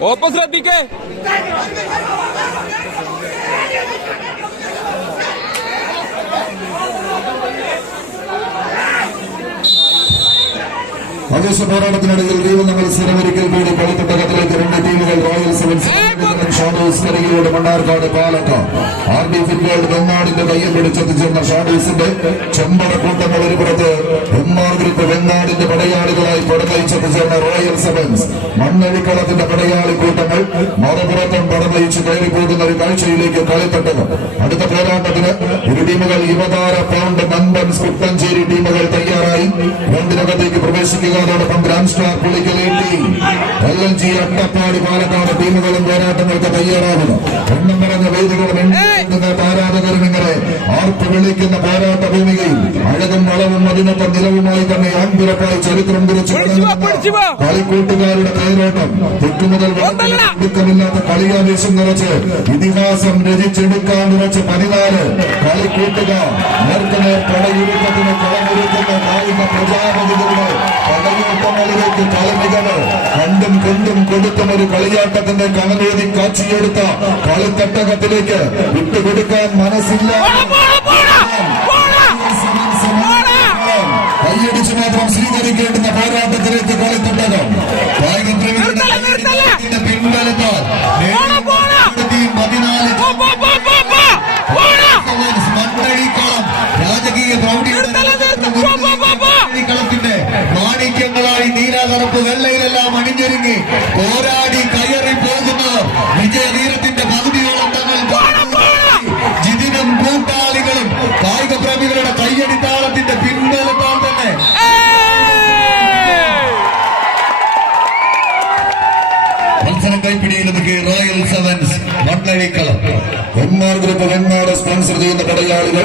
ഒപ്പം ശ്രദ്ധിക്കേ. ആവേശ പോരാട്ടത്തിനിടയിൽ ദൈവങ്ങൾ സ്ഥിരമൊരിക്കൽ കൂടി കളിത്തട്ടകത്തിലേക്ക് രണ്ട് ടീമുകൾ റോയൽ സെവൻസ് ഷാഡോസ് കരികിലോട് മണ്ണാർക്കാട് പാലക്കാട് RD ഫുട്ബോൾ വെങ്ങാടിന്റെ കയ്യിൽ പിടിച്ചെത്തിച്ചേർന്ന ഷാഡോസിന്റെ ചെമ്പട കൂട്ടങ്ങൾ ഒരു പുറത്ത് MR ഗ്രൂപ്പ് വെങ്ങാടിന്റെ പടയാളികളായി പടനയിച്ചെത്തിച്ചേർന്ന റോയൽ സെവൻസ് മണ്ണഴിക്കളത്തിന്റെ പടയാളി കൂട്ടങ്ങൾ മറുപുറത്തും പടനയിച്ച് കയറി പോകുന്ന ഒരു കാഴ്ചയിലേക്ക് കളിത്തട്ടകം. അടുത്ത പോരാട്ടത്തിന് ഇരു ടീമുകൾ യുവതാര പൗണ്ട് നമ്പൻ കുട്ടഞ്ചേരി ടീമുകൾ തയ്യാറായി രണ്ടിനകത്തേക്ക് പ്രവേശിക്കുക. അതോടൊപ്പം grand star Pulikkal LNG Attappadi Palakkad ടീമുകളും പോരാട്ടങ്ങൾക്ക് തയ്യാറാകുന്നു. എണ്ണം നിറഞ്ഞ വേദികളും ആരാധകരും ഇങ്ങനെ ആർപ്പ് വിളിക്കുന്ന പോരാട്ട ഭൂമികയിൽ അഴകും വളവും അതിനൊപ്പം നിലവുമായി തന്നെ ആൺപിറപ്പായി ചരിത്രം കുറിച്ച് കളിക്കൂട്ടുകാരുടെ തേരോട്ടം തെറ്റുമുതൽ ഒടുക്കമില്ലാത്ത കളിയാവേശം നിറച്ച് ഇതിഹാസം രചിച്ചെടുക്കാൻ നിറച്ച് 14 കളിക്കൂട്ടുകാർ നേർക്കുനേർ പടയൊരുക്കത്തിന് കളമൊരുക്കുന്ന കായിക പ്രജാപതികളുടെ പടയോട്ടങ്ങളിലേക്ക് കളിമികവ് കണ്ടും കൊണ്ടും കൊടുത്തും ഒരു കളിയാട്ടത്തിന്റെ കനവേദി കാച്ചിയെടുത്ത കളിത്തട്ടകത്തിലേക്ക് വിട്ടുകൊടുക്കാൻ മനസ്സില്ല. കൈയടിച്ച് മാത്രം സ്വീകരിക്കേണ്ടുന്ന പോരാട്ടത്തിലേക്ക് കളിത്തട്ടകം കായിക പ്രേമികളുടെ പിൻബലത്താൽ 14 മണ്ണഴിക്കളം രാജകീയ പ്രൗഢിയുടെ കളത്തിന്റെ മാണിക്യങ്ങളായി നീലാകറുപ്പ് വെള്ളയിലെല്ലാം അണിഞ്ഞൊരുങ്ങി പോരാടി കയറി പോകുന്നവർ വിജയതീരത്തിന്റെ പകുതിയോളം തങ്ങൾ ജിതിനും കൂട്ടാളികളും കായിക പ്രേമികളുടെ കയ്യടിത്താളത്തിന്റെ പിൻബലത്താൽ തന്നെ മത്സരം കൈപ്പിടിയിലൊതുക്കി royal sevens Mannazhikkalam. MR group Vengad sponsor ചെയ്യുന്ന പടയാളികൾ